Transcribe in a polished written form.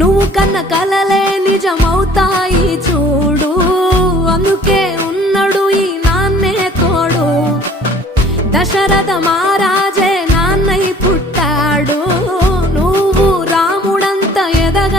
నువ్వు కన్న కలలే నిజమవుతాయి చూడు, అందుకే ఉన్నాడు ఈ నాన్నే తోడు. దశరథ మహారాజే నాన్నై పుట్టాడు, నువ్వు రాముడంత ఎదగ